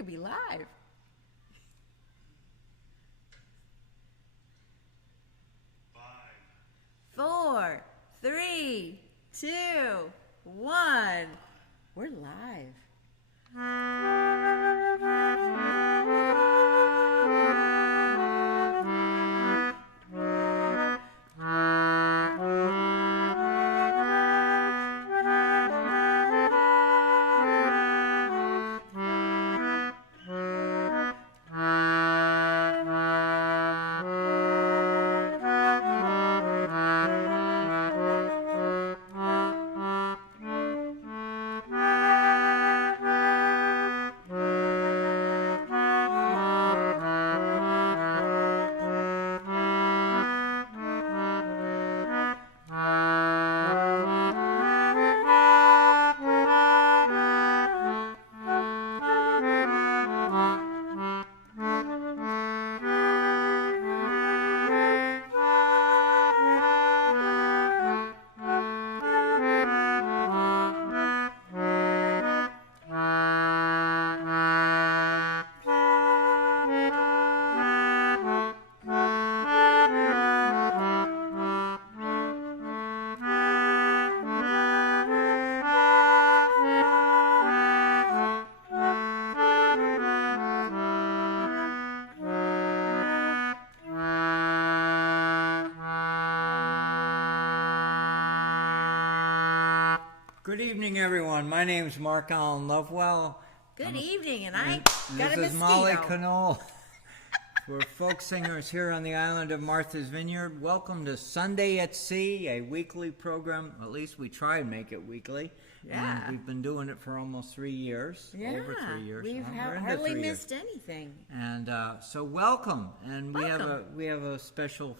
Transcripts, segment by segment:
could be live. Five, 4, 3, 2, 1. We're live. Good evening, everyone. My name is Mark Allen Lovewell. Good evening, and I got a This is mosquito. Molly Conole. We're folk singers here on the island of Martha's Vineyard. Welcome to Sunday at Sea, a weekly program. At least we try and make it weekly. Yeah. And we've been doing it for almost 3 years. Yeah, Over 3 years. we've We're into hardly 3 years. missed anything. And so welcome. And Welcome. we have a special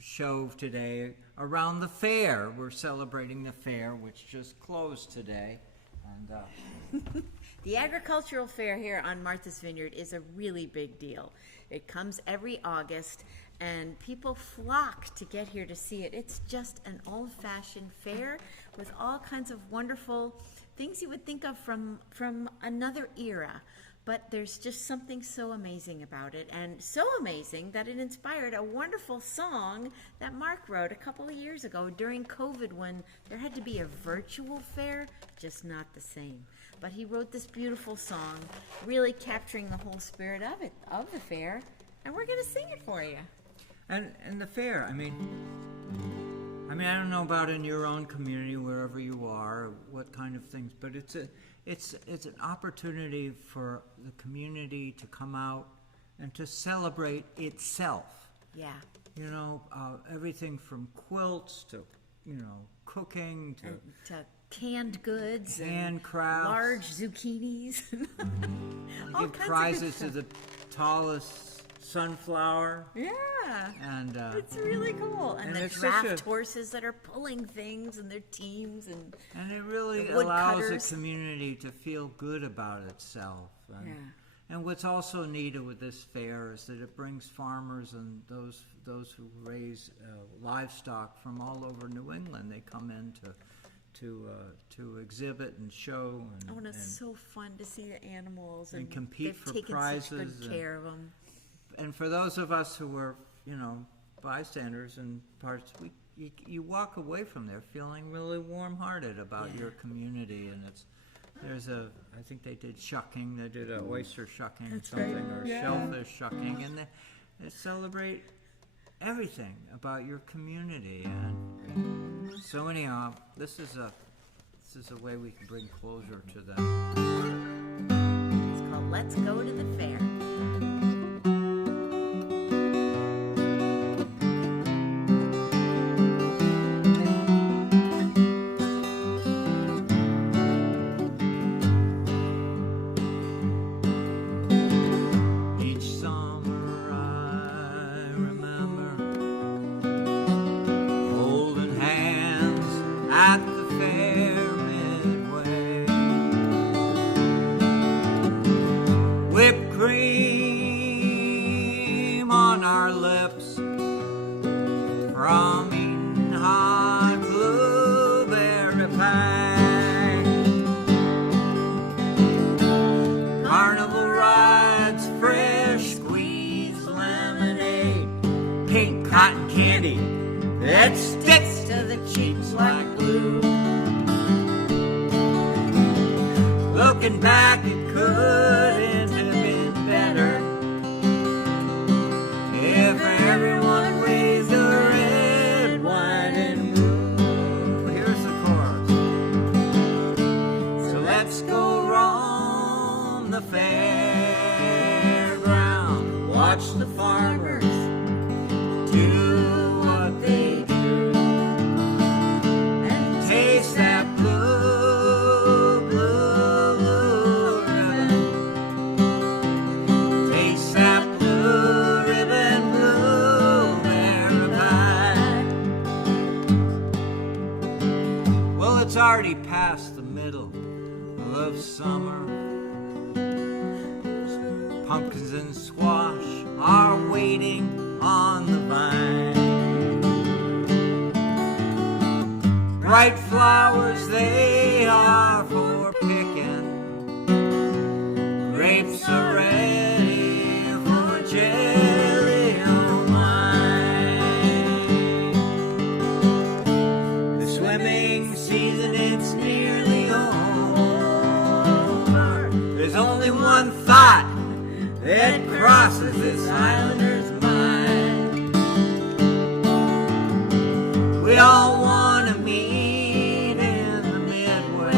show today around the fair. We're celebrating the fair, which just closed today. And The agricultural fair here on Martha's Vineyard is a really big deal. It comes every August, and people flock to get here to see it. It's just an old-fashioned fair with all kinds of wonderful things you would think of from another era. But there's just something so amazing about it, and so amazing that it inspired a wonderful song that Mark wrote a couple of years ago during COVID, when there had to be a virtual fair, just not the same. But he wrote this beautiful song, really capturing the whole spirit of the fair, and we're going to sing it for you. And the fair, I mean, I don't know about in your own community, wherever you are, what kind of things, but it's an opportunity for the community to come out and to celebrate itself. Yeah. You know, everything from quilts to, cooking to canned goods, handcrafts. large zucchinis. All Give kinds of prizes good to the tallest sunflower. Yeah. And It's really cool. And the it's such draft horses that are pulling things and their teams and it really the wood allows cutters. the community to feel good about itself. And what's also neat with this fair is that it brings farmers and those who raise livestock from all over New England. They come in to exhibit and show. and it's so fun to see the animals and compete they've for taken prizes such good care of them. And for those of us who were, bystanders and parts, you walk away from there feeling really warm-hearted about your community. And I think they did shucking, they did an oyster shucking or something, or shellfish shucking, and they celebrate everything about your community. And so anyhow, this is a way we can bring closure to them. It's called Let's Go to the Fair. At the fair midway, that sticks to the cheeks like glue. Looking back, it couldn't have been better if everyone raised the red, white, and blue. Here's the chorus. So let's go roam the fairground, watch the farmers do what they do, and taste that blue, blue, blue ribbon. Taste that blue ribbon, blueberry pie. Well, it's already past the middle of summer. Pumpkins and squash are waiting on the vine. Bright flowers, they are for picking. Grapes are ready for jelly or wine. The swimming season, it's nearly over. There's only one thought that crosses this islander's mind. We all want to meet in the midway,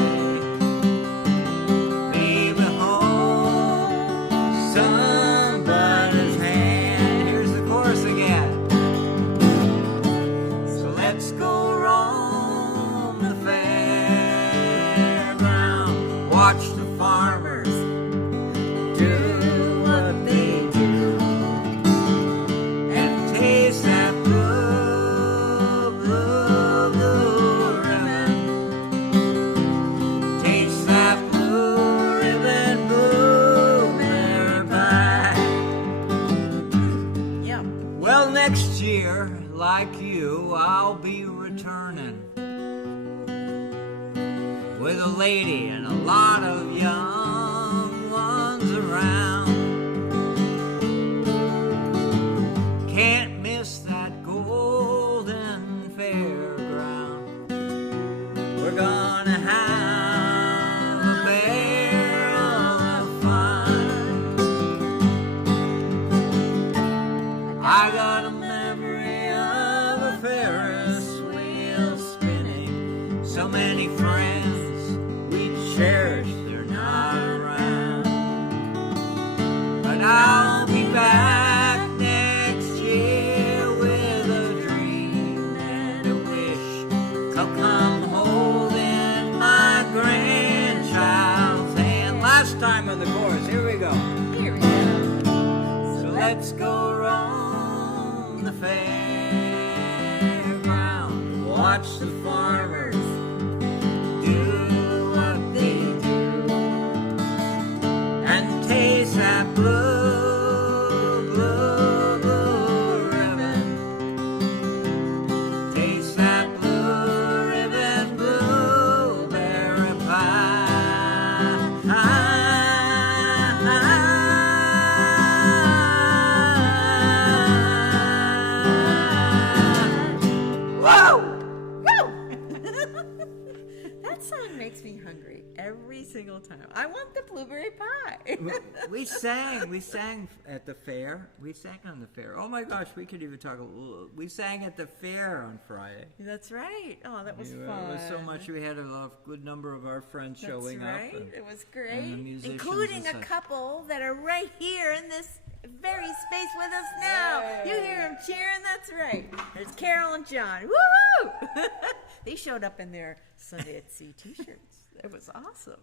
maybe hold somebody's hand. Here's the chorus again. So let's go roam the fairground, watch the farmers do what they do, and taste that blue, blue, blue ribbon. Taste that blue ribbon, blueberry pie. Yep. Well, next year, like you, I'll be returning with a lady and a lot of young ones around. Can't miss that golden fairground. We're gonna have a barrel of fun. I got a memory of a Ferris wheel spinning. So many friends we cherish, they're not around. But I'll be back next year with a dream and a wish. So come holding my grandchild's hand. Last time on the chorus, here we go. Here we go. So let's go roam the fairground, watch the farmers do what they do, and taste that blue, blue, blue ribbon. Taste that blue ribbon, blueberry pie. Whoa! Woo! That song makes me hungry every single time. I want the blueberry pie. We sang at the fair. We sang on the fair. Oh my gosh, we could even talk. We sang at the fair on Friday. That's right. Oh, that was It fun. was so much. We had a good number of our friends showing That's right. up. And It was great. and the musicians Including and a such. couple that are right here in this very space with us now. You hear them cheering? That's right. There's Carol and John. Woo-hoo! They showed up in their Sunday at Sea t-shirts. It was awesome.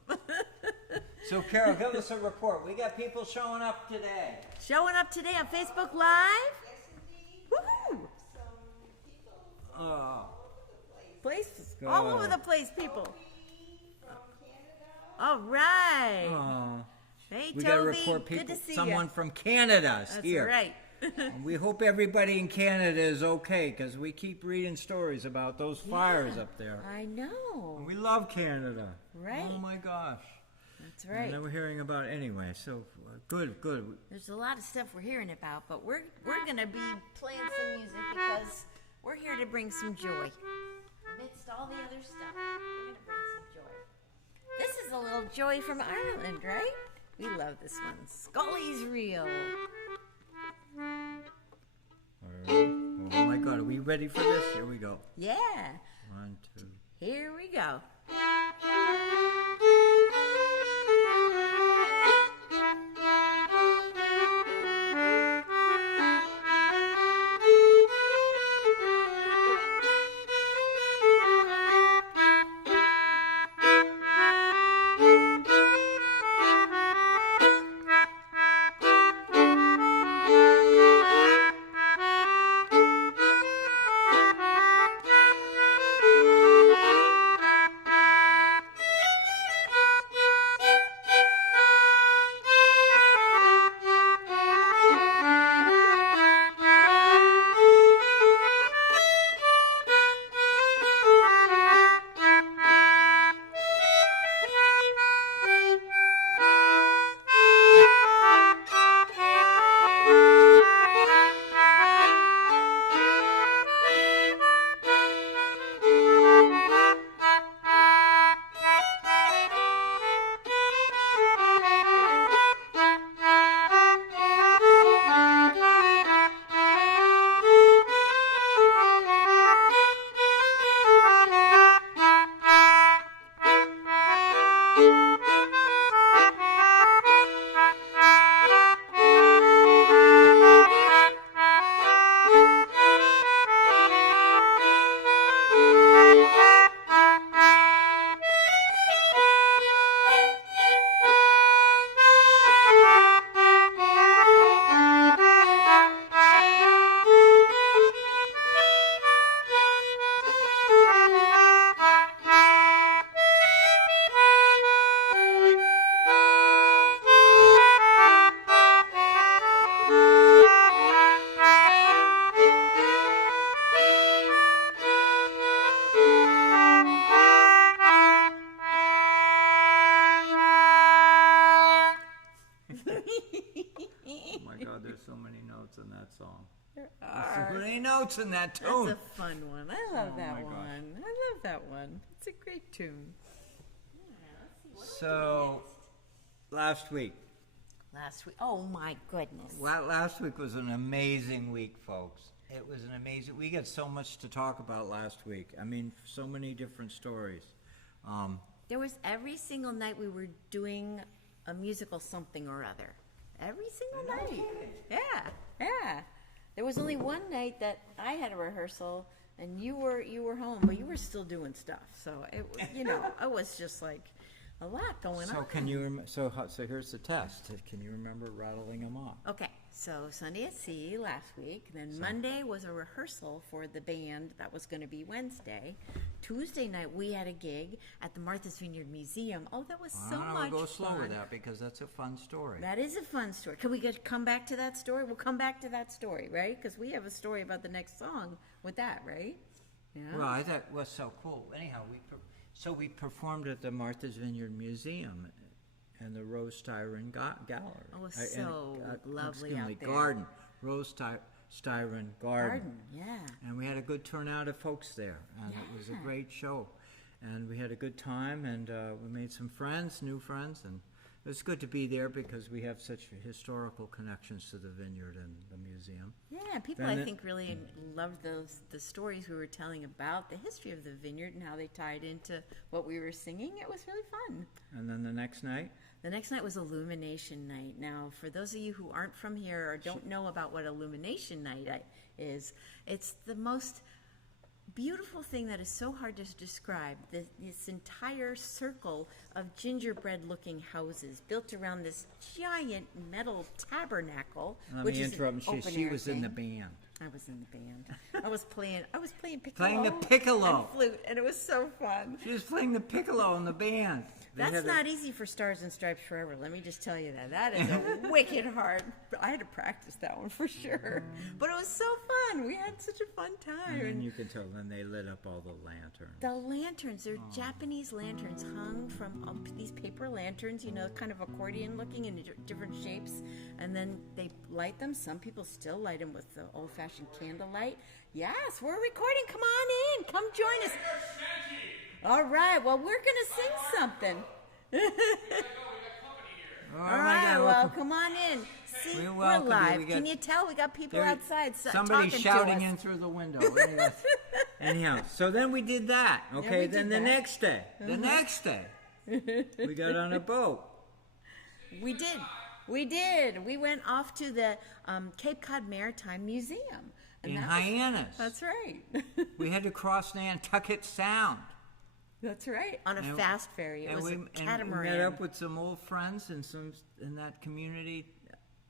So, Carol, give us a report. We got people showing up today. Showing up today on Facebook Live. Yes, indeed. Woo-hoo! Some people Oh, Places Go. all over the place, people. from Canada. All right. oh. Hey, We got to Toby. report Good people. to see Someone you. from Canada is That's here. right. And we hope everybody in Canada is okay, because we keep reading stories about those fires up there. I know. We love Canada. Right. Oh my gosh. That's right. And then we're hearing about it anyway. So good. There's a lot of stuff we're hearing about, but we're gonna be playing some music because We're here to bring some joy. Amidst all the other stuff, we're going to bring some joy. This is a little joy from Ireland, right? We love this one. Scully's Reel. Oh my God, are we ready for this? Here we go. Yeah. 1, 2. Here we go. Oh my God, there's so many notes in that song. There There's so are. many notes in that tune. That's a fun one. I love Oh that my gosh. one. I love that one. It's a great tune. So, last week. Last week. Oh my goodness. Last week was an amazing week, folks. It was an amazing. We got so much to talk about last week. I mean, so many different stories. There was every single night we were doing a musical something or other. Every single night. Yeah. There was only one night that I had a rehearsal and you were home, but you were still doing stuff. So it was just like a lot going So on. can you? So here's the test. Can you remember rattling them off? Okay, so Sunday at Sea last week. Then Monday was a rehearsal for the band. That was going to be Wednesday. Tuesday night we had a gig at the Martha's Vineyard Museum. Oh, that was so much Go slow fun. with that because that's a fun story. That is a fun story. Can we come back to that story? We'll come back to that story, right? Because we have a story about the next song with that, right? Yeah. Well, I thought it was so cool. Anyhow, we performed at the Martha's Vineyard Museum and the Rose Styron Gallery. Oh, it was so lovely out there. Garden. Rose Styron Garden. Yeah. And we had a good turnout of folks there, and it was a great show. And we had a good time, and we made some friends, new friends, and it was good to be there because we have such historical connections to the vineyard and the museum. Yeah, people Then I think really loved the stories we were telling about the history of the vineyard and how they tied into what we were singing. It was really fun. And then the next night? The next night was Illumination Night. Now, for those of you who aren't from here or don't know about what Illumination Night is, it's the most beautiful thing that is so hard to describe. This entire circle of gingerbread-looking houses built around this giant metal tabernacle. Let which me is an interrupt. open She air was in the thing. band. I was in the band. I was playing piccolo. Playing the piccolo. and flute, and it was so fun. She was playing the piccolo in the band. That's not easy for Stars and Stripes Forever. Let me just tell you that. That is a wicked hard. I had to practice that one for sure. But it was so fun. We had such a fun time. And you can tell then they lit up all the lanterns. The lanterns, they're Japanese lanterns hung from these paper lanterns, you know, kind of accordion looking in different shapes. And then they light them. Some people still light them with the old-fashioned candlelight. Yes, we're recording. Come on in. Come join us. All right. Well, we're going to sing something. All right. Well, come on in. See, we're live. Can you tell? We got people outside somebody talking shouting to us. in through the window. Anyhow, so then we did that. Okay, then the next day, we got on a boat. We did. We went off to the Cape Cod Maritime Museum. In Hyannis. That's right. We had to cross Nantucket Sound. That's right. On a fast ferry. It was a catamaran. And we met up with some old friends in that community.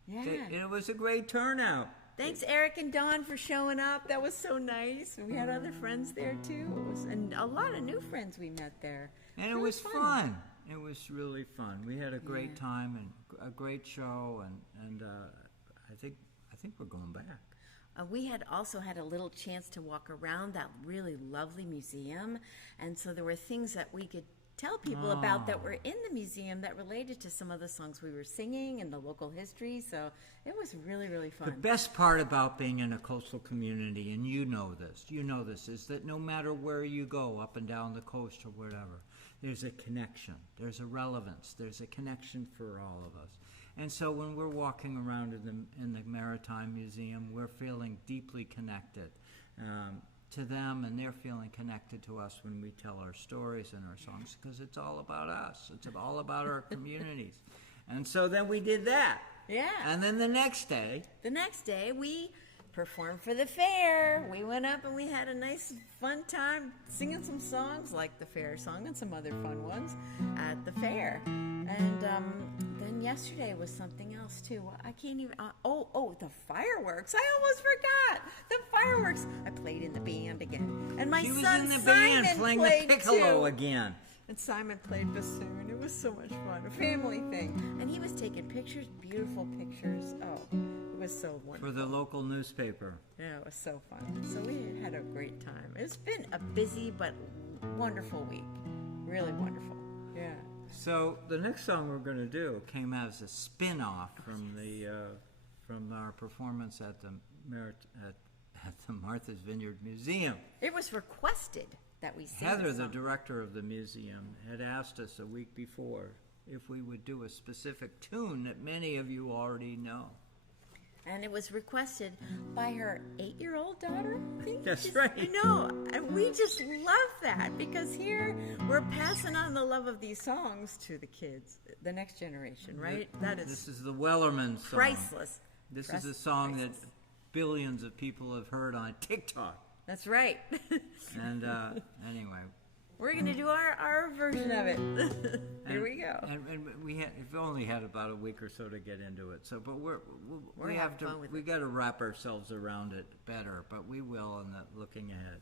Yeah. It was a great turnout. Thanks, Eric and Dawn, for showing up. That was so nice. And we had other friends there, too. And a lot of new friends we met there. And it was fun. It was really fun. We had a great time and a great show. And I think we're going back. We had also had a little chance to walk around that really lovely museum, and so there were things that we could tell people about that were in the museum that related to some of the songs we were singing and the local history, so it was really, really fun. The best part about being in a coastal community, and you know this, is that no matter where you go, up and down the coast or whatever, there's a connection, there's a relevance, there's a connection for all of us. And so when we're walking around in the Maritime Museum, we're feeling deeply connected to them, and they're feeling connected to us when we tell our stories and our songs, because it's all about us. It's all about our communities. And so then we did that. Yeah. And then the next day, we performed for the fair. We went up and we had a nice, fun time singing some songs like the fair song and some other fun ones at the fair. And then yesterday was something else too. I can't even. The fireworks! I almost forgot the fireworks. I played in the band again, and my she was son in the Simon band playing played the piccolo too. again. And Simon played bassoon. It was so much fun, a family thing. And he was taking pictures, beautiful pictures. Oh, it was so wonderful. For the local newspaper. Yeah, it was so fun. So we had a great time. It's been a busy but wonderful week. Really wonderful. Yeah. So the next song we're going to do came as a spin-off from our performance at the Martha's Vineyard Museum. It was requested that we sing Heather, the the song. director of the museum, had asked us a week before if we would do a specific tune that many of you already know. And it was requested by her 8-year-old daughter, I think. That's right. I know. And we just love that because here we're passing on the love of these songs to the kids, the next generation, right? This is the Wellerman song. Priceless. This is a song that billions of people have heard on TikTok. That's right. And anyway. We're going to do our version of it. Here we go. And we've only had about a week or so to get into it. So, but We're having fun with we it. got to wrap ourselves around it better. But we will in the looking ahead.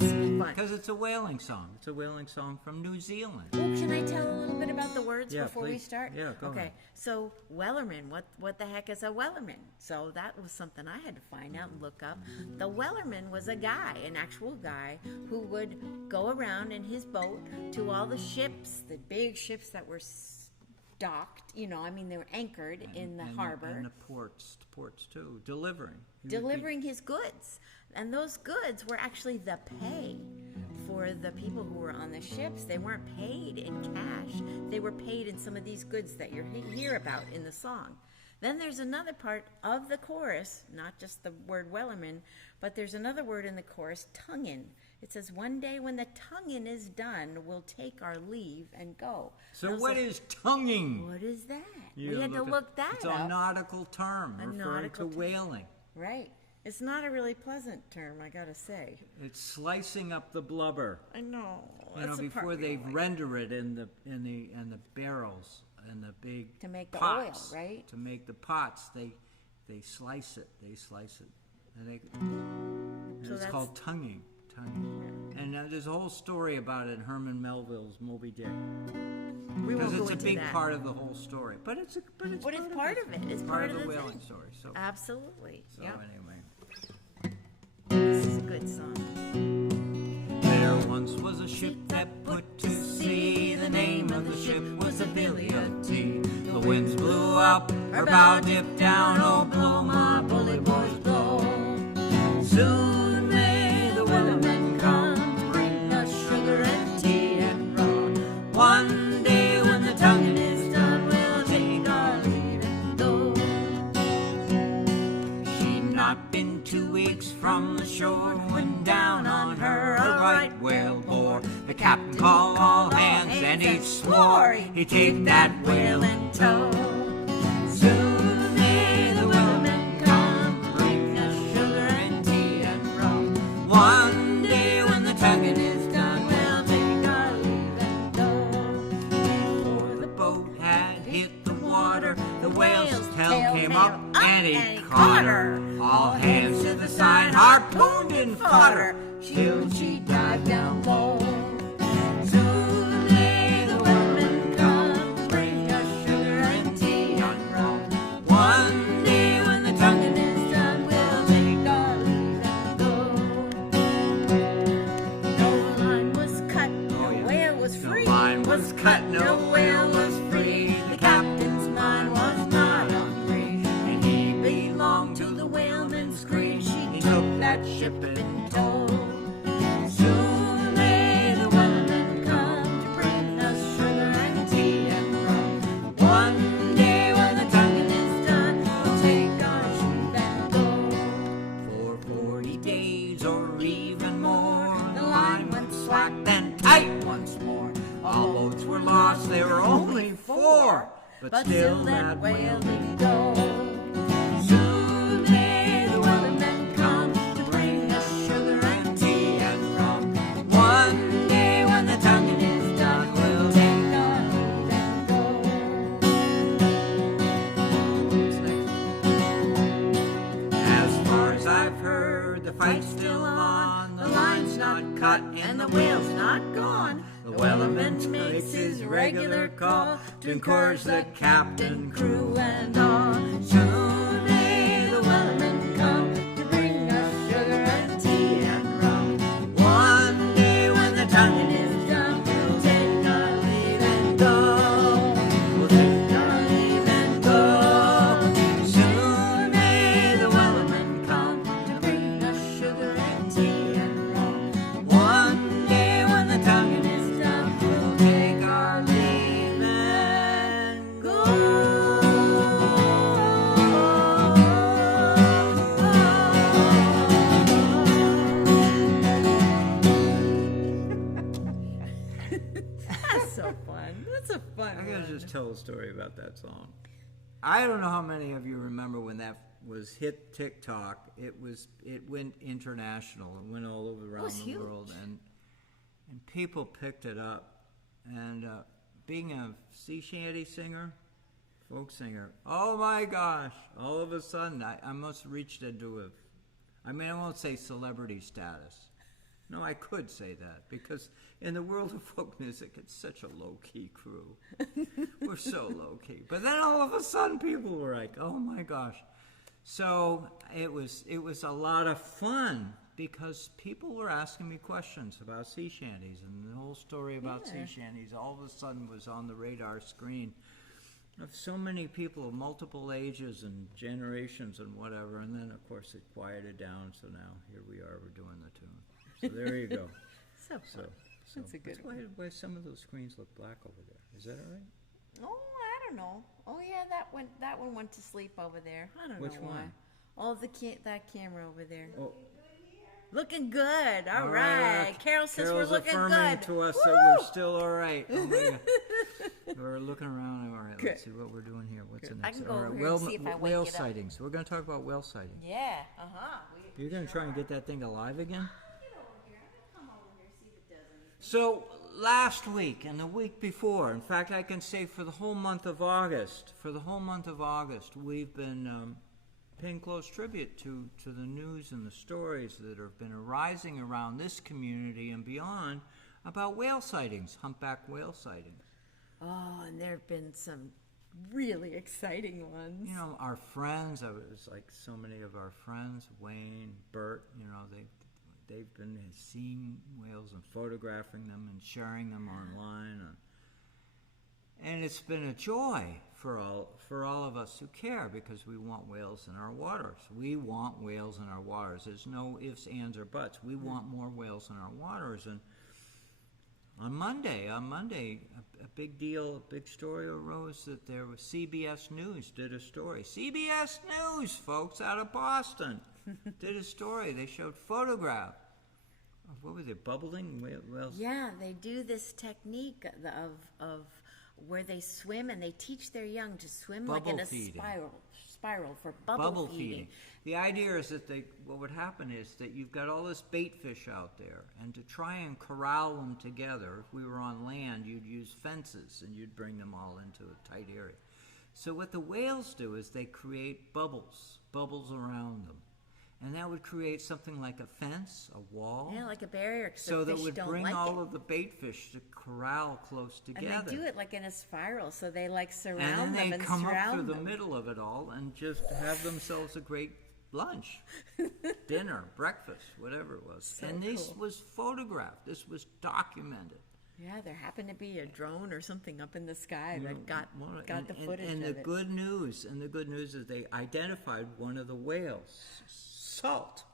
This will be fun. Because it's a whaling song. It's a whaling song from New Zealand. Oh, can I tell a little bit about the words before we please. start? Yeah, go Okay, ahead. so Wellerman, what the heck is a Wellerman? So that was something I had to find out and look up. The Wellerman was a guy, an actual guy, who would go around in his boat to all the ships, the big ships that were docked, they were anchored in the harbor. And the ports too, delivering. Delivering his goods. And those goods were actually the pay for the people who were on the ships. They weren't paid in cash. They were paid in some of these goods that you hear about in the song. Then there's another part of the chorus, not just the word Wellerman, but there's another word in the chorus, tonguin. It says, one day when the tonguin is done, we'll take our leave and go. So what is tonguing? What is that? You We had to look that It's up. a nautical term referring nautical to term. whaling. Right. It's not a really pleasant term, I gotta say. It's slicing up the blubber. I know. Before they render it in the barrels and the big To make the pots, oil, right? To make the pots, they slice it. And So it's that's- called tonguing. And there's a whole story about it in Herman Melville's Moby Dick. We Because won't go it's a into big that. part of the whole story. But it's But it's part of it. It's part part of of the the whaling thing. story. So, Absolutely. so Yeah. anyway. This is a good song. There once was a ship that put to sea. The name of the ship was the Vineyard. The winds blew up, her bow dipped down. Oh, blow, my bully boys, blow. Soon may the wellerman come to bring us sugar and tea and rum. One day when the tonguing is done, we'll take our leave and go. She'd not been 2 weeks from the shore when down on her a right whale bore. The captain called all hands and he swore he'd take that whale in tow. Soon may the whalemen come to bring us sugar and tea and rum. One day when the tugging is done, we'll take our leave and go. Before the boat had hit the water, the whale's tail came up and he caught her. All hands to the side, harpooned and fought her till she dived down low. Soon may the whalemen come to bring us sugar and tea and rum. One day when the tonguing is done, we'll take our leave and go. No line was cut, no yeah. whale was free. No line was cut, no whale was free. The captain's mind was not hungry, and he belonged to the whaleman's creed. She took that ship in tow. Soon may the whalemen come to bring us sugar and tea and rum. One day when the tonguing is done, we'll take our sheep and go. For 40 days or even more, the line went slack, then tight once more. All boats were lost, there were only 4, but still that whale did go. Soon may the whalemen come to bring us sugar and tea and rum. One day when the tonguing is done, we'll take our leave and go. As far as I've heard, the fight's still on. The line's not cut and the whale's not gone. The whaleman makes his regular call to encourage the captain, crew, and all. Soon may the whaleman come to bring us sugar and tea and rum. One day when the tonguing is done, we'll take our leave and go. We'll take our leave and go. Soon may the whaleman come to bring us sugar and tea and rum. One day when the tonguing is done, we'll take our leave and go. That's so fun. That's a fun I'm gonna one. just tell a story about that song. I don't know how many of you remember when that was hit TikTok. It went international. It went all over around was the huge. world, and people picked it up. And being a sea shanty singer, folk singer, oh my gosh! All of a sudden, I must have reached into I won't say celebrity status. No, I could say that, because in the world of folk music, it's such a low-key crew. We're so low-key. But then all of a sudden, people were like, oh my gosh. So it was a lot of fun, because people were asking me questions about sea shanties, and the whole story about sea shanties all of a sudden was on the radar screen of so many people of multiple ages and generations and whatever. And then, of course, it quieted down, so now here we are, we're doing the tune. So there you go. So fun. That's a good that's why some of those screens look black over there. Is that all right? Oh, I don't know. Oh yeah, that one went to sleep over there. I don't Which know why. one? Oh, that camera over there. Oh, Looking good. All all right. Carol says Carol's we're looking affirming good. to us that Woo! we're still all right. Oh my God. We're looking around. All right, let's see what we're doing here. What's the I next? can go all over right, here and see if I wake whale it up. sightings. We're going to talk about whale sighting. Yeah. Uh-huh. You're going to try and get that thing alive again? Get over here. I'm gonna come over here, see if it does anything. So last week and the week before, in fact, I can say for the whole month of August, we've been paying close tribute to the news and the stories that have been arising around this community and beyond about whale sightings, humpback whale sightings. Oh, and there have been some really exciting ones. You know, our friends, it was like so many of our friends, Wayne, Bert, you know, they've been seeing whales and photographing them and sharing them online. And it's been a joy for all of us who care, because we want whales in our waters. We want whales in our waters. There's no ifs, ands, or buts. We want more whales in our waters. And on Monday, a big story arose that there was CBS News did a story. CBS News, folks, out of Boston, did a story. They showed photographs of, what was it, bubbling whales? Yeah, they do this technique of where they swim, and they teach their young to swim like in a spiral for bubble feeding. The idea is that what would happen is that you've got all this bait fish out there, and to try and corral them together, if we were on land, you'd use fences and you'd bring them all into a tight area. So what the whales do is they create bubbles around them. And that would create something like a fence, a wall. Yeah, like a barrier, so the that fish would don't bring like all it. of the bait fish to corral close together. And they do it like in a spiral, so they like surround and then them they come up surround through the them. middle of it all and just have themselves a great lunch, dinner, breakfast, whatever it was. So and this cool. was photographed. This was documented. Yeah, there happened to be a drone or something up in the sky that got the footage and of the it. good news is they identified one of the whales, Salt.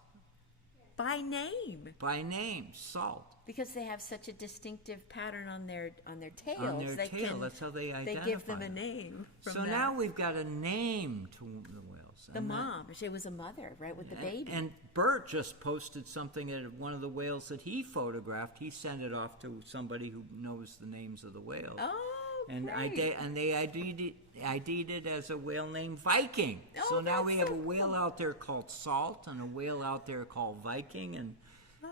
By name, Salt. because they have such a distinctive pattern on their tails. On their tail, that's how they identify They give them a them. name. From So that. now we've got a name to the whales. The and that- mom, she was a mother, right, with the baby. And Bert just posted something at one of the whales that he photographed. He sent it off to somebody who knows the names of the whales. Oh, And great. they ID'd it as a whale named Viking. Oh, so now that's we have so a whale cool. out there called Salt and a whale out there called Viking. And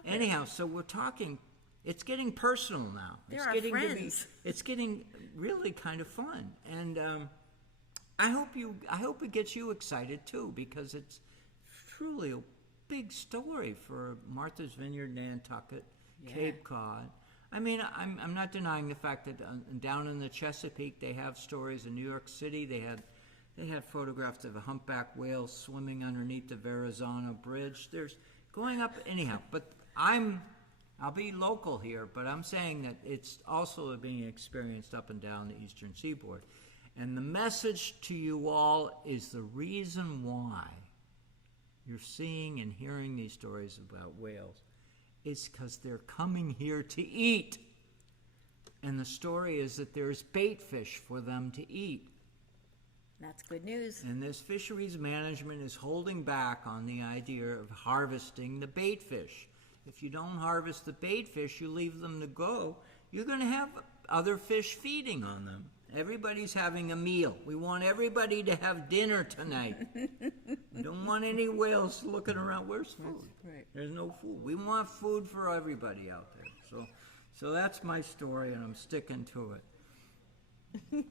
anyhow, so we're talking. It's getting personal now. They're it's our getting friends. it's getting really kind of fun. And I hope it gets you excited too, because it's truly a big story for Martha's Vineyard, Nantucket, Cape Cod. I mean, I'm not denying the fact that down in the Chesapeake they have stories. In New York City they had photographs of a humpback whale swimming underneath the Verrazano Bridge. There's going up anyhow. But I'll be local here, but I'm saying that it's also being experienced up and down the eastern seaboard. And the message to you all is the reason why you're seeing and hearing these stories about whales is because they're coming here to eat. And the story is that there's bait fish for them to eat. That's good news. And this fisheries management is holding back on the idea of harvesting the bait fish. If you don't harvest the bait fish, you leave them to go, you're going to have other fish feeding on them. Everybody's having a meal. We want everybody to have dinner tonight. We don't want any whales looking around. Where's food? Right. There's no food. We want food for everybody out there. So that's my story, and I'm sticking to it.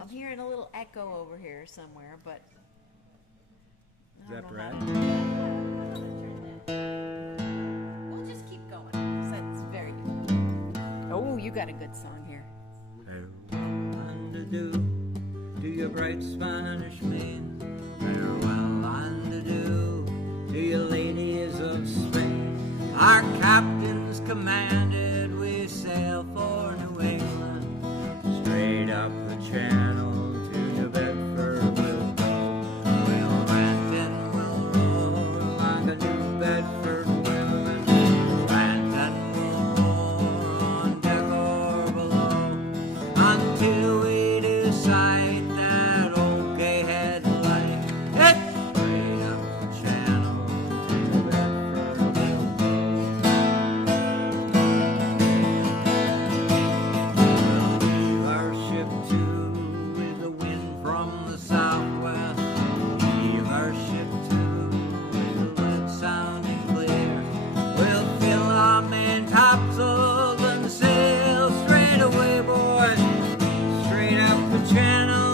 I'm hearing a little echo over here somewhere, but Is that Brad? We'll just keep going. That's very good. Oh, you got a good song here. Farewell to you bright Spanish main. Farewell to you ladies of Spain. Our captains commanded we sail for New England, straight up the channel to New Bedford we'll go. We'll rant and we'll roar like a New Bedford women. Rant and we'll roar on deck or below, until we decide that okay head light, straight up the channel to New Bedford we'll go. We'll leave our ship too with the wind from the southwest. Leave our ship too with the wind sounding clear. We'll fill our main topsails and sail straight away, boys, straight up the channel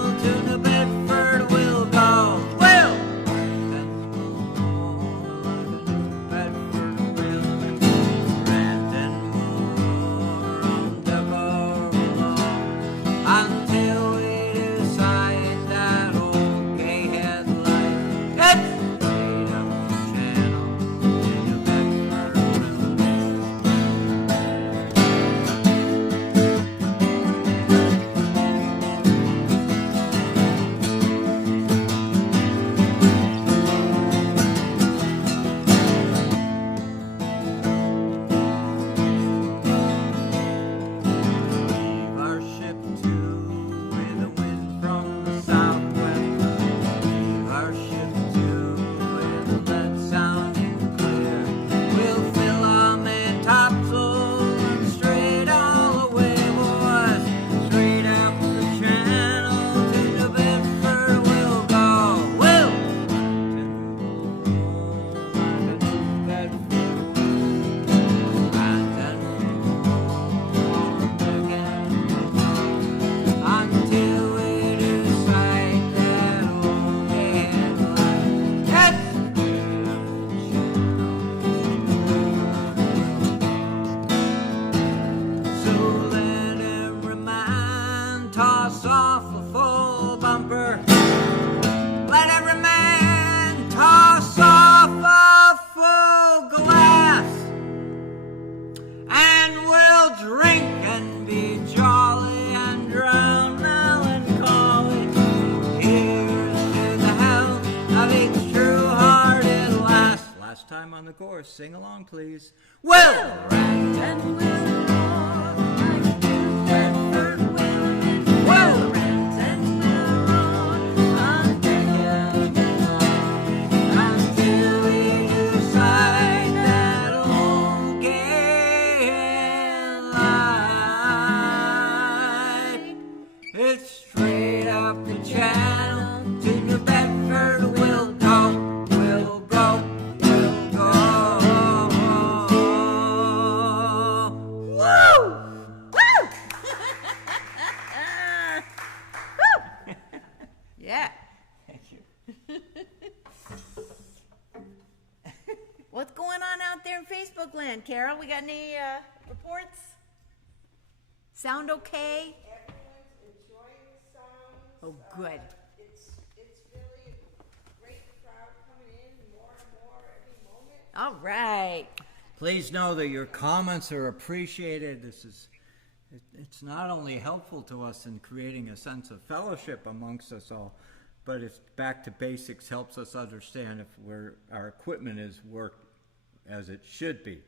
on the chorus. Sing along, please. Will rise and will roar like New Bedford wind. Will rise and will roar until we decide that old gay light. It's straight up the channel to New Bedford. We'll go, we'll go, we'll go. Woo! Woo! Yeah. Thank you. What's going on out there in Facebook land, Carol? We got any reports? Sound okay? Everyone's enjoying the songs. Oh, good. It's really a great crowd coming in, more and more every moment. All right. Please know that your comments are appreciated. It's not only helpful to us in creating a sense of fellowship amongst us all, but it's back to basics, helps us understand if our equipment is worked as it should be.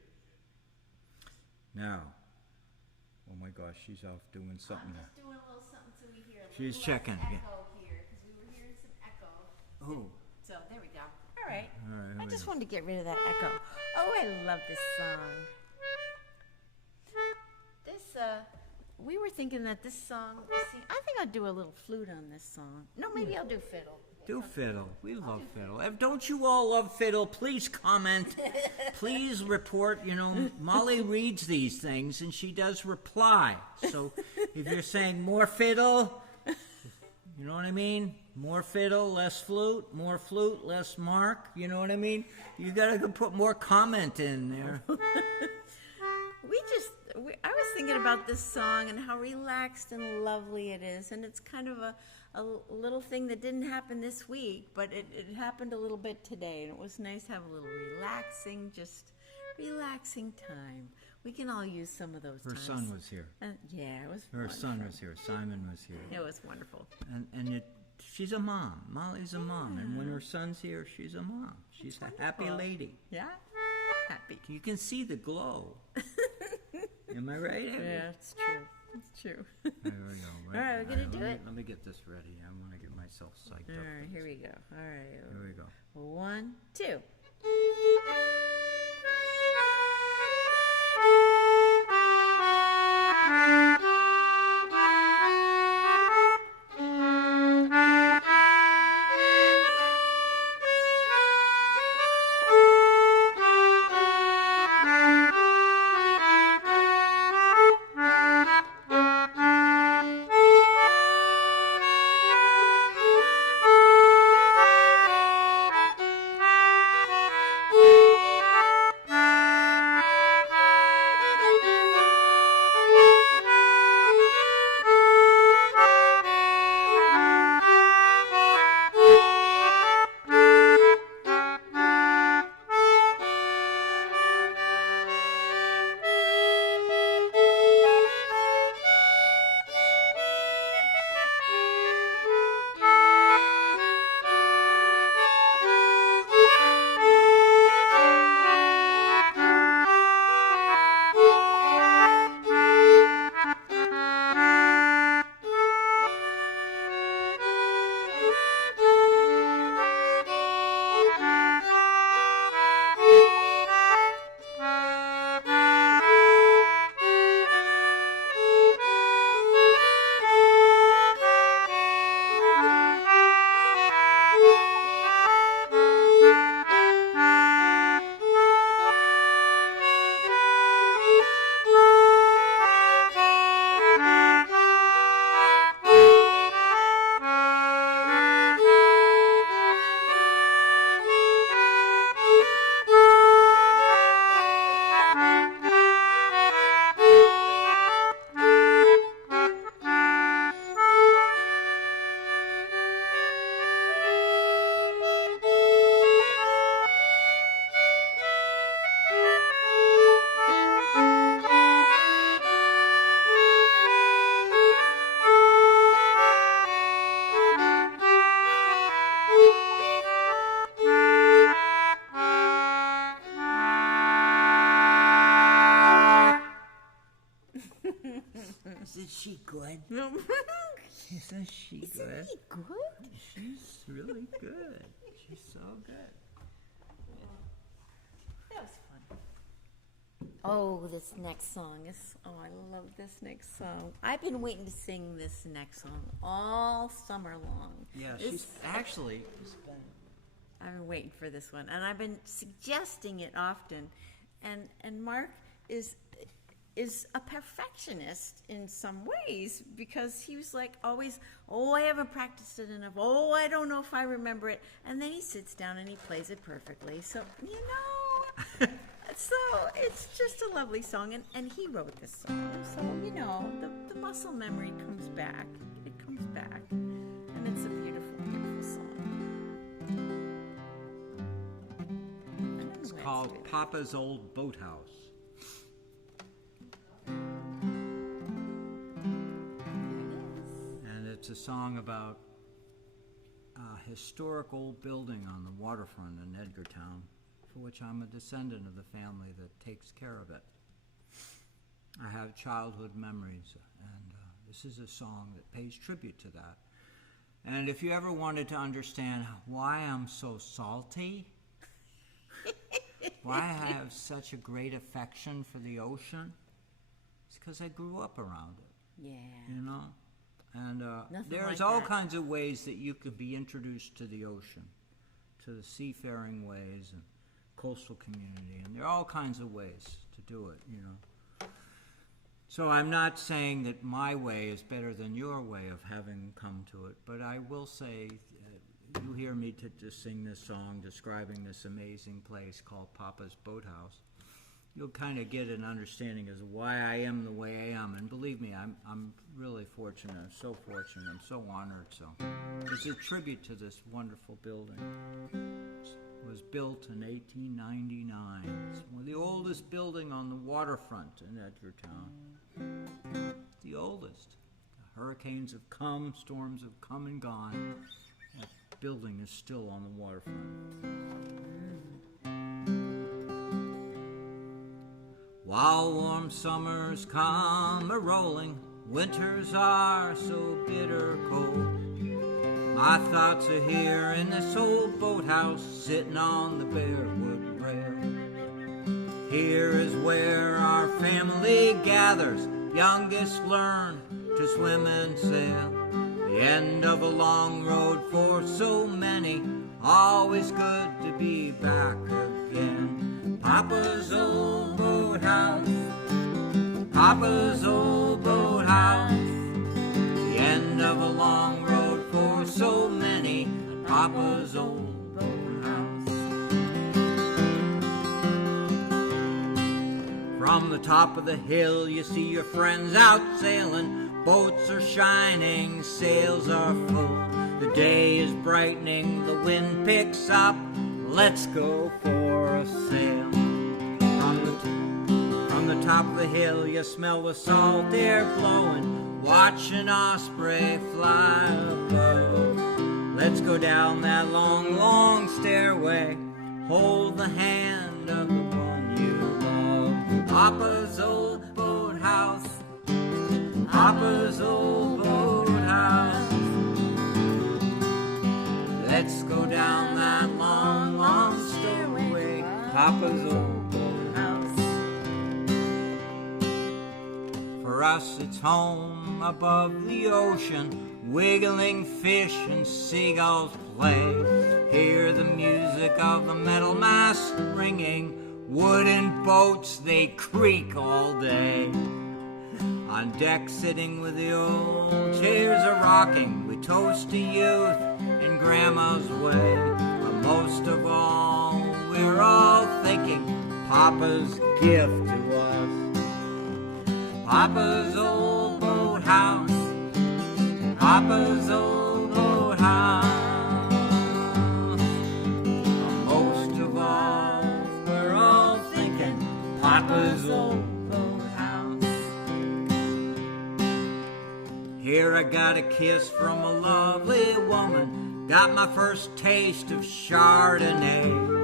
Now, oh my gosh, she's off doing something. I'm just doing a little something so we hear a She's little checking, less yeah. echo here because we were hearing some echo. Oh, So there we go. All right. all right. I wait. just wanted to get rid of that echo. Oh, I love this song. This, we were thinking that this song, see, I think I'll do a little flute on this song. No, maybe I'll do fiddle. Do fiddle. We love fiddle. Don't you all love fiddle? Please comment. Please report. You know, Molly reads these things and she does reply. So if you're saying more fiddle, you know what I mean? More fiddle, less flute. More flute, less mark. You know what I mean? You gotta put more comment in there. I was thinking about this song and how relaxed and lovely it is. And it's kind of a little thing that didn't happen this week, but it happened a little bit today. And it was nice to have a little relaxing time. We can all use some of those Her times. son was here. Yeah, it was Her wonderful. son was here. Simon was here. It was wonderful. And she's a mom. Molly's a mom. And when her son's here, she's a mom. She's a happy wonderful. lady. Yeah? Happy. You can see the glow. Am I right? Yeah, it's true. It's true. There we go. All right, we're gonna do it. Let me get this ready. I want to get myself psyched All up. right, here we go. All right. Here we go. 1, 2. Isn't she Isn't good? he good? She's really good. She's so good. That was fun. Oh, this next song is, I love this next song. I've been waiting to sing this next song all summer long. Yeah, This- she's actually. I've been waiting for this one, and I've been suggesting it often. And Mark is a perfectionist in some ways, because he was like always, oh, I haven't practiced it enough. Oh, I don't know if I remember it. And then he sits down and he plays it perfectly. So, so it's just a lovely song. And he wrote this song. So, the muscle memory comes back. It comes back. And it's a beautiful, beautiful song. It's called Papa's Old Boathouse. And it's a song about a historic old building on the waterfront in Edgartown, for which I'm a descendant of the family that takes care of it. I have childhood memories, and this is a song that pays tribute to that. And if you ever wanted to understand why I'm so salty, why I have such a great affection for the ocean, it's because I grew up around it. Yeah. And Nothing there's like all that. kinds of ways that you could be introduced to the ocean, to the seafaring ways and coastal community, and there are all kinds of ways to do it, So I'm not saying that my way is better than your way of having come to it, but I will say, you hear me to sing this song describing this amazing place called Papa's Boathouse, you'll kind of get an understanding as to why I am the way I am. And believe me, I'm really fortunate. I'm so fortunate. I'm so honored. So it's a tribute to this wonderful building. It was built in 1899. It's one of the oldest building on the waterfront in Edgartown. The oldest. The hurricanes have come, storms have come and gone. That building is still on the waterfront. While warm summers come a-rolling, winters are so bitter cold. My thoughts are here in this old boathouse, sitting on the bare wood rail. Here is where our family gathers, youngest learn to swim and sail. The end of a long road for so many, always good to be back again. Papa's old boathouse, Papa's old boathouse. The end of a long road for so many, Papa's old boathouse. From the top of the hill you see your friends out sailing. Boats are shining, sails are full. The day is brightening, the wind picks up. Let's go for a sail. From the top of the hill you smell the salt air blowing. Watch an osprey fly above. Let's go down that long, long stairway. Hold the hand of the one you love. Papa's old boathouse, Papa's old boathouse. Let's go down that long, long stairway. Papa's old boathouse. For us it's home above the ocean, wiggling fish and seagulls play. Hear the music of the metal mast ringing, wooden boats they creak all day. On deck sitting with the old chairs a-rocking, we toast to youth in Grandma's way. But most of all, we're all thinking Papa's gift to us. Papa's old boathouse, Papa's old boathouse. Most of all, we're all thinking Papa's old boathouse. Here I got a kiss from a lovely woman, got my first taste of Chardonnay.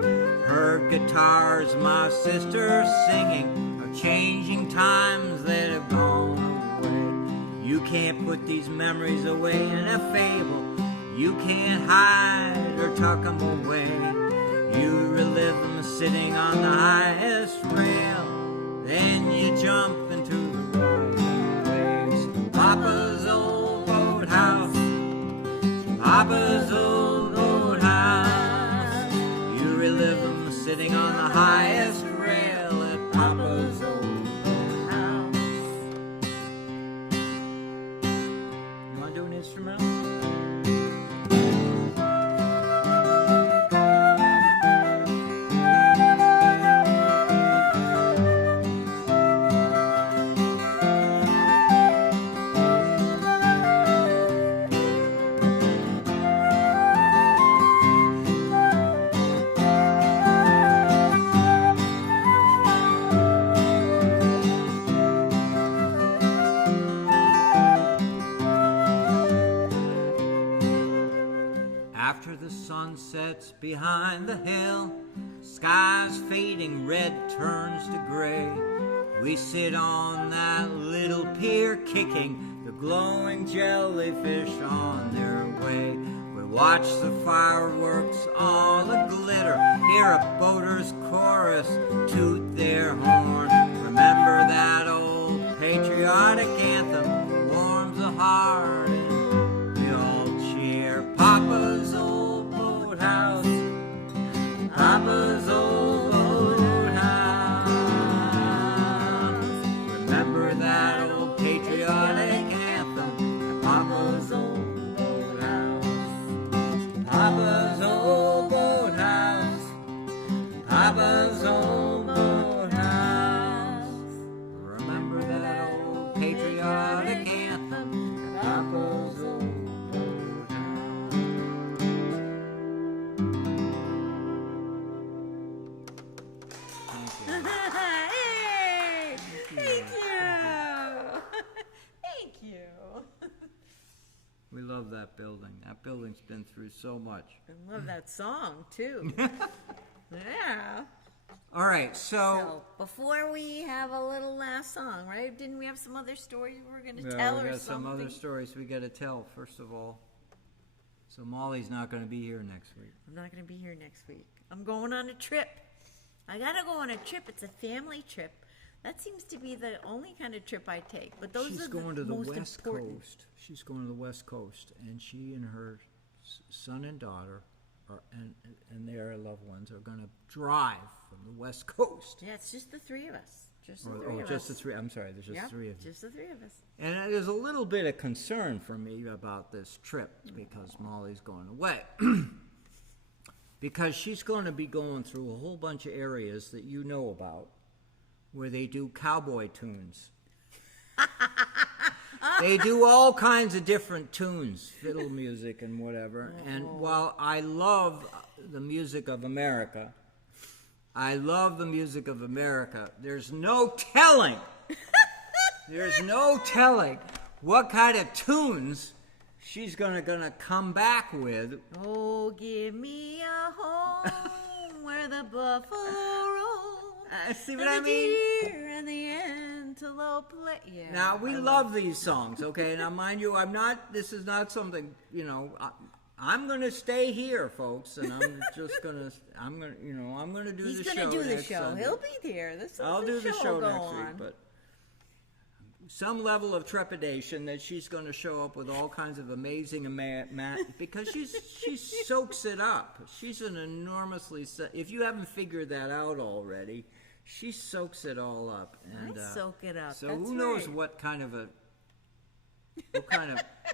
Her guitar's my sister singing of changing times that have gone away. You can't put these memories away in a fable. You can't hide or tuck them away. You relive them sitting on the highest rail. Then you jump into the rolling waves. Papa's old boathouse, Papa's old boathouse. You relive them sitting on the highest rail at Papa's old boathouse. You want to do an instrumental? After the sun sets behind the hill, sky's fading, red turns to gray. We sit on that little pier, kicking the glowing jellyfish on their way. We watch the fireworks all a-glitter, hear a boater's chorus toot their horn. Remember that old patriotic anthem warms the heart, and we all cheer. Papa's old boathouse, Papa's old boathouse. Remember that old patriotic anthem, Papa's old boathouse. Papa's old boathouse, Papa's old boathouse. Remember that old patriotic anthem, Papa's old boathouse. Hey! Thank you! Thank you! We love that building. That building's been through so much. I love that song, too. Yeah. All right, So, before we have a little last song, right? Didn't we have some other stories we were going to tell we or got something? some other stories we got to tell. First of all, so Molly's not going to be here next week. I'm not going to be here next week. I'm going on a trip. I got to go on a trip. It's a family trip. That seems to be the only kind of trip I take. But those She's are going the to the most West important. Coast. She's going to the West Coast, and she and her son and daughter and their loved ones are going to drive from the West Coast. Yeah, it's just the three of us. Just the Or three of just us. the three. I'm sorry, there's just Yep, three of you. just the three of us. And there's a little bit of concern for me about this trip because Molly's going away. Because she's going to be going through a whole bunch of areas that you know about where they do cowboy tunes. They do all kinds of different tunes, fiddle music and whatever. And while I love the music of America, there's no telling. There's no telling what kind of tunes she's gonna come back with. Oh, give me a home where the buffalo roam. See what and I the mean? deer and the antelope play. Yeah. Now we love these songs, okay? Now, mind you, this is not something, I'm gonna stay here, folks, and I'm gonna do He's the gonna show do the next show. Sunday. He'll be there. I'll do the show will go next on. week, but some level of trepidation that she's going to show up with all kinds of amazing because she soaks it up. She's an enormously, if you haven't figured that out already, she soaks it all up. And I soak it up. So That's who knows right. what kind of,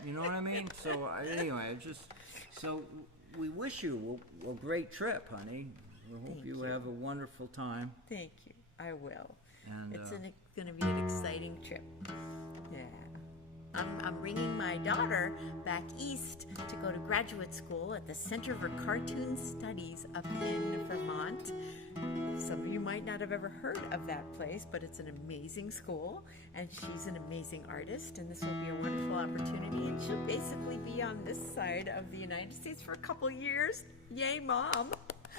you know what I mean? So anyway, so we wish you a great trip, honey. We hope you have a wonderful time. Thank you. I will. And It's going to be an exciting trip. Yeah. I'm bringing my daughter back east to go to graduate school at the Center for Cartoon Studies up in Vermont. Some of you might not have ever heard of that place, but it's an amazing school, and she's an amazing artist, and this will be a wonderful opportunity, and she'll basically be on this side of the United States for a couple years. Yay, Mom!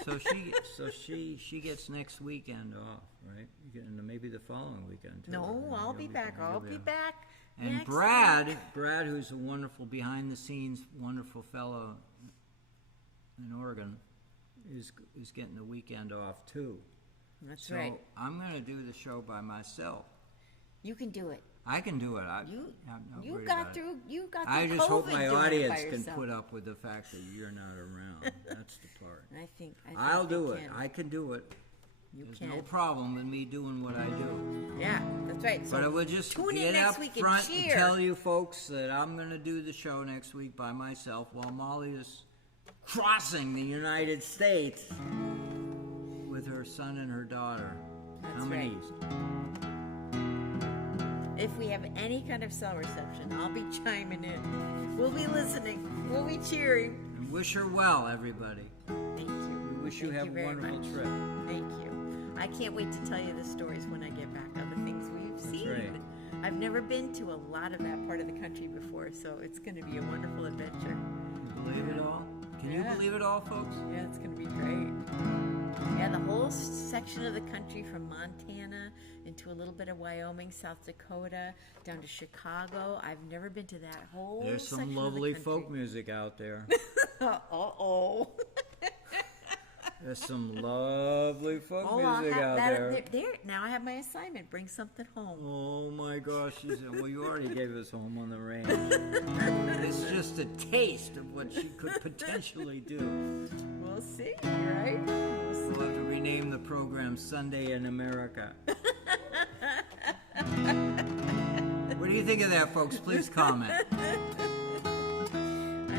So she gets next weekend off, right? And maybe the following weekend too. No, Right? I'll be You'll back. I'll you'll be back And Next Brad, who's a wonderful behind-the-scenes, wonderful fellow in Oregon, is getting the weekend off too. That's right. So I'm going to do the show by myself. You can do it. I can do it. You got through COVID I just hope my doing it by audience can yourself. put up with the fact that you're not around. That's the part. I think I'll they do it. can. I can do it. You There's can. no problem with me doing what I do. Yeah, that's right. So But I would just tune in get next up week and front cheer. tell you folks that I'm going to do the show next week by myself while Molly is crossing the United States with her son and her daughter. That's How many? If we have any kind of cell reception, I'll be chiming in. We'll be listening. We'll be cheering. And wish her well, everybody. Thank you. We wish you have a very wonderful much. trip. Thank you. I can't wait to tell you the stories when I get back on the things we've seen. right. I've never been to a lot of that part of the country before, so it's going to be a wonderful adventure. You believe it all? Can you Yeah. believe it all, folks? Yeah, it's going to be great. Yeah, the whole section of the country from Montana into a little bit of Wyoming, South Dakota, down to Chicago. I've never been to that whole There's some section lovely of the folk country. music out there. Uh-oh. There's some lovely folk Oh, I'll music have out that. there. There. Now I have my assignment. Bring something home. Oh my gosh, she said, well, you already gave us Home on the Range. It's just a taste of what she could potentially do. We'll see, right? We'll see. We'll have to rename the program Sunday in America. What do you think of that, folks? Please comment. I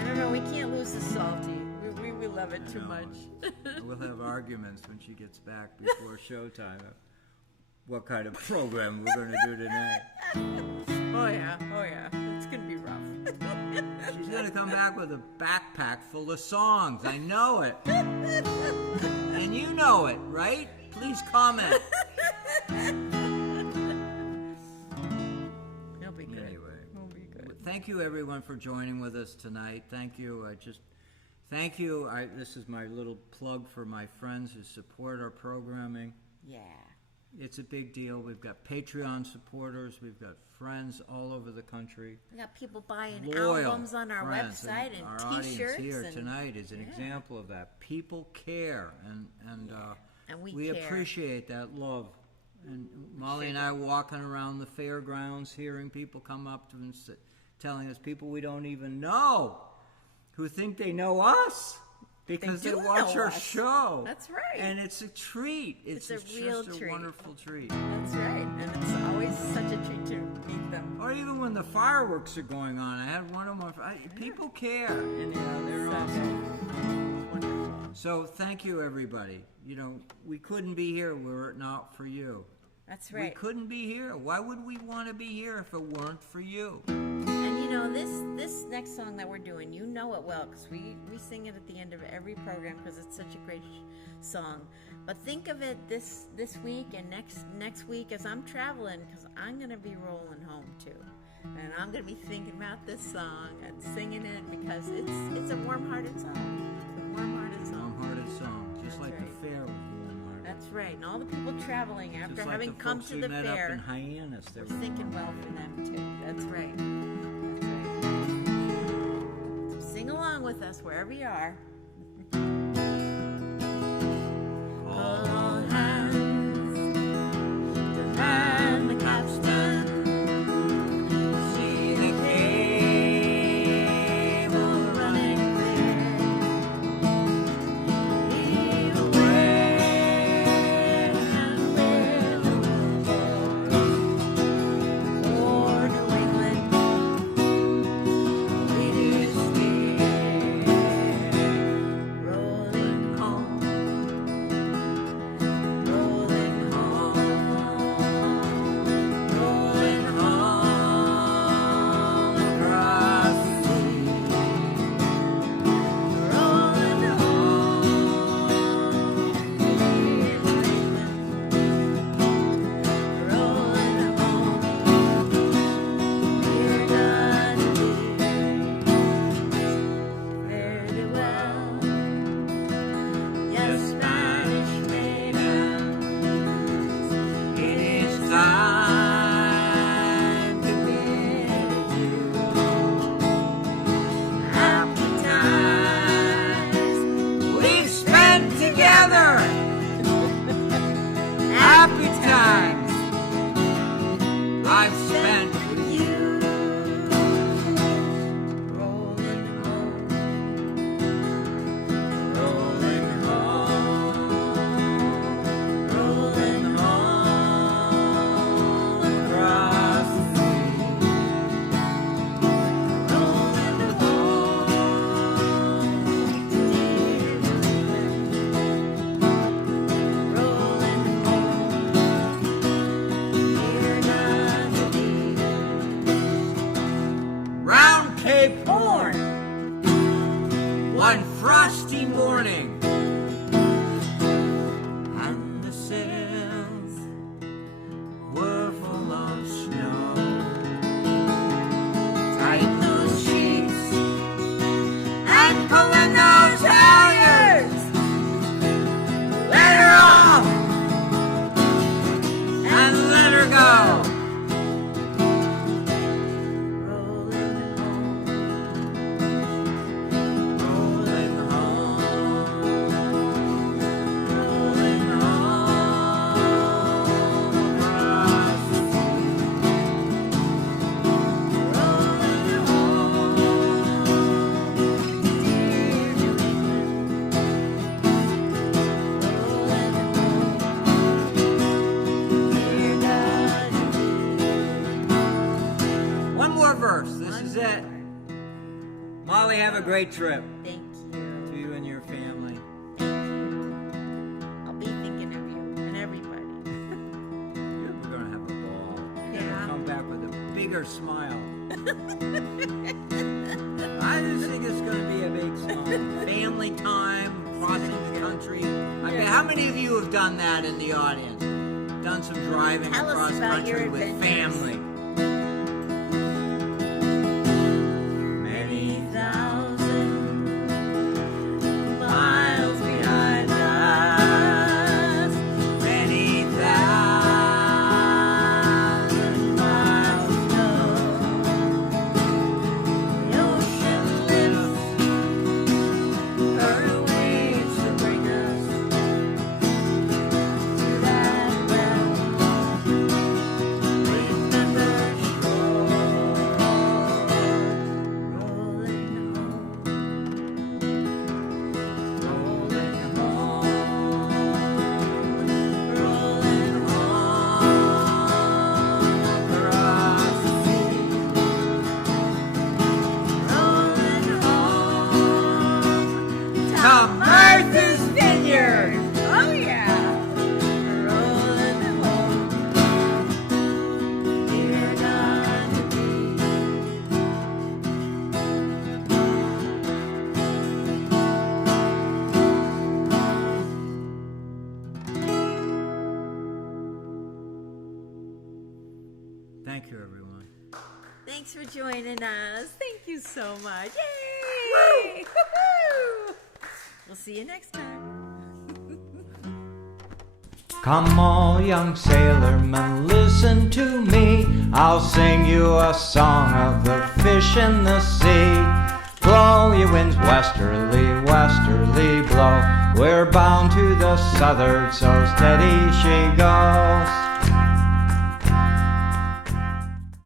don't know. We can't lose the salty. We love it too know. much. We'll have arguments when she gets back before showtime of what kind of program we're going to do tonight. Oh yeah. It's gonna be rough. She's going to come back with a backpack full of songs. I know it. And you know it, right? Please comment. It'll be good. Anyway. It'll be good. Thank you, everyone, for joining with us tonight. Thank you. Thank you. This is my little plug for my friends who support our programming. Yeah. It's a big deal. We've got Patreon supporters. We've got friends all over the country. We got people buying Loyal albums on our friends. website and our T-shirts. audience here and, tonight is an yeah. example of that. People care, and And we care. appreciate that love. And Molly and I walking around the fairgrounds, hearing people come up to us, telling us people we don't even know, who think they know us because they do watch know our us. show. That's right. And it's a treat. It's a just real a treat. wonderful treat. That's right. And it's always such a treat to meet them. Or even when the fireworks are going on, I had one of my people care, and they're So awesome. it's wonderful. So thank you, everybody. We couldn't be here were it not for you. That's We right. couldn't be here. Why would we want to be here if it weren't for you? And this next song that we're doing, you know it well because we sing it at the end of every program because it's such a great song. But think of it this week and next week as I'm traveling because I'm going to be rolling home too. And I'm going to be thinking about this song and singing it because it's a warm-hearted song. It's a warm-hearted song. Warm-hearted song, just That's like right. the fair was warm-hearted. That's right. And all the people traveling after Just like having the come folks to we the met up in fair, Hyannis. They we're were thinking well for them too. That's right. So sing along with us wherever you are. All hands to man the capstan. See the cable Running clear. lead away. And we're for New England. It is here. one frosty morning. And the sails were full of snow. Tighten those sheets and pulling those halyards. Let her off and let her go. Rolling home, rolling home across the sea. Rolling home, dear New England. One more verse. This is it. Molly, have a great trip Thank to you. you and your family. I'll be thinking of you and everybody. We're gonna have a ball. You're Yeah. gonna come back with a bigger smile. I just think it's gonna be a big smile. Family time, crossing the country. I mean, how many of you have done that in the audience? Done some driving Tell us across about your country with adventures. family. Many thousand miles behind us. Many thousand miles ago. The ocean lifts her waves to bring us to that well. Remember shore, rolling home, rolling home, rolling home across the sea, rolling home to Martha's Vineyard. Oh yeah. Rolling home, we're gonna be. Thank you, everyone. Thanks for joining us. Thank you so much. Yay! Woo-hoo! We'll see you next time. Come all young sailormen, listen to me. I'll sing you a song of the fish in the sea. Blow ye winds westerly, westerly blow. We're bound to the southward, so steady she goes.